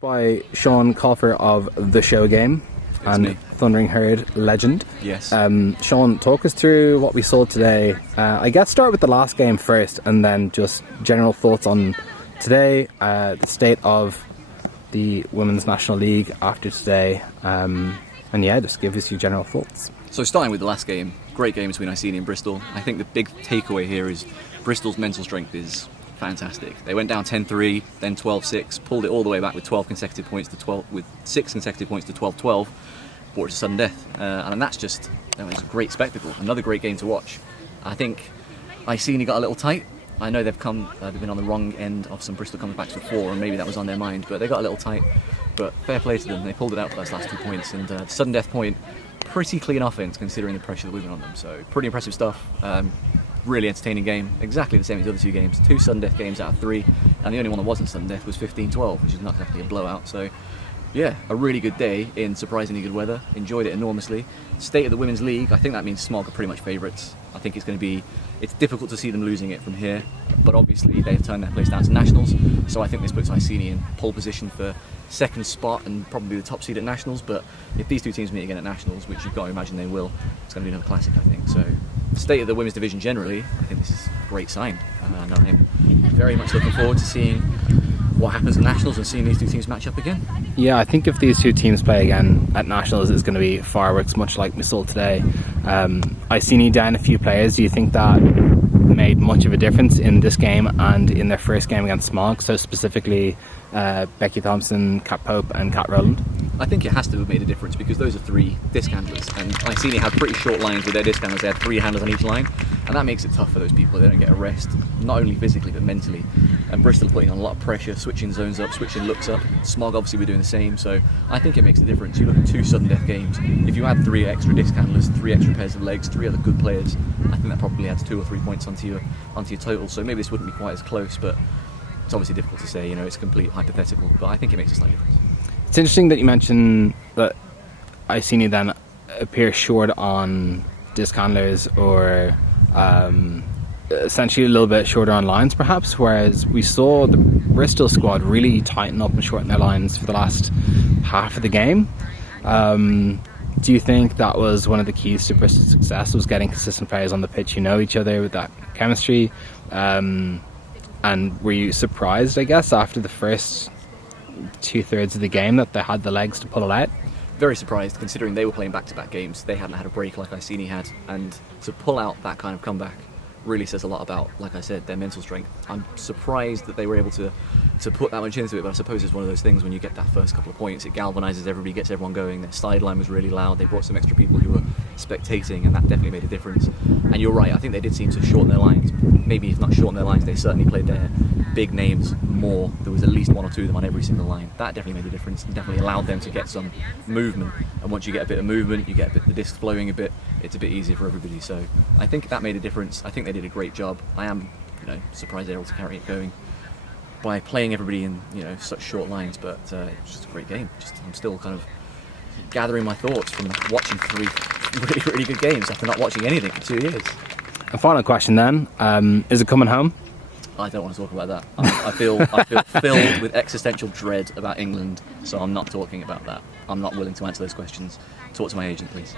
joined by Sean Colfer of the ShowGame and me. Thundering Herd legend. Yes. Sean, talk us through what we saw today. I guess start with the last game first and then just general thoughts on today, the state of the Women's National League after today, and yeah, just give us your general thoughts. So starting with the last game, great game between Iceni and Bristol. I think the big takeaway here is Bristol's mental strength is fantastic. They went down 10-3, then 12-6, pulled it all the way back with 6 consecutive points to 12-12, brought it to sudden death, and that's just it's a great spectacle. Another great game to watch. I think Iceni got a little tight. I know they've been on the wrong end of some Bristol comebacks before, and maybe that was on their mind, but they got a little tight. But fair play to them, they pulled it out for those last 2 points, and sudden death point, pretty clean offense considering the pressure that we've been on them. So pretty impressive stuff. Really entertaining game, exactly the same as the other two games. 2 sudden death games out of 3, and the only one that wasn't sudden death was 15-12, which is not exactly a blowout. So yeah, a really good day in surprisingly good weather. Enjoyed it enormously. State of the Women's League, I think that means SMOG are pretty much favourites. I think it's difficult to see them losing it from here, but obviously they've turned their place down to Nationals, so I think this puts Iceni in pole position for second spot and probably the top seed at Nationals. But if these two teams meet again at Nationals, which you've got to imagine they will, it's going to be another classic, I think. So the state of the women's division generally, I think this is a great sign, and I'm very much looking forward to seeing what happens at Nationals and seeing these two teams match up again. Yeah, I think if these two teams play again at Nationals, it's going to be fireworks, much like we saw today. Iceni down a few players. Do you think that made much of a difference in this game and in their first game against SMOG? So specifically Becky Thompson, Kat Pope and Kat Rowland? I think it has to have made a difference because those are 3 disc handlers, and Iceni had pretty short lines with their disc handlers. They had 3 handlers on each line, and that makes it tough for those people. They don't get a rest, not only physically but mentally. And Bristol are putting on a lot of pressure, switching zones up, switching looks up. SMOG obviously we're doing the same, so I think it makes a difference. You look at 2 sudden death games, if you add 3 extra disc handlers, 3 extra pairs of legs, 3 other good players, I think that probably adds 2 or 3 points onto your total. So maybe this wouldn't be quite as close, but it's obviously difficult to say, it's complete hypothetical, but I think it makes a slight difference. It's interesting that you mentioned that Iceni then appear short on disc handlers, or essentially a little bit shorter on lines perhaps, whereas we saw the Bristol squad really tighten up and shorten their lines for the last half of the game. Do you think that was one of the keys to Bristol's success, was getting consistent players on the pitch who know each other with that chemistry? And were you surprised, I guess, after the first 2/3 of the game that they had the legs to pull it out? Very surprised, considering they were playing back-to-back games. They hadn't had a break like Iceni had, and to pull out that kind of comeback really says a lot about, like I said, their mental strength. I'm surprised that they were able to put that much into it, but I suppose it's one of those things when you get that first couple of points, it galvanises everybody, gets everyone going. Their sideline was really loud, they brought some extra people who were spectating, and that definitely made a difference. And you're right, I think they did seem to shorten their lines. Maybe if not shorten their lines, they certainly played their big names more. There was at least 1 or 2 of them on every single line. That definitely made a difference, and definitely allowed them to get some movement. And once you get a bit of movement, you get the disc flowing a bit, it's a bit easier for everybody. So I think that made a difference. I think they did a great job. I am surprised they're able to carry it going by playing everybody in such short lines, but it's just a great game. I'm still kind of gathering my thoughts from watching 3 really, really good games after not watching anything for 2 years. A final question then, is it coming home? I don't want to talk about that. I feel filled with existential dread about England, so I'm not talking about that. I'm not willing to answer those questions. Talk to my agent, please.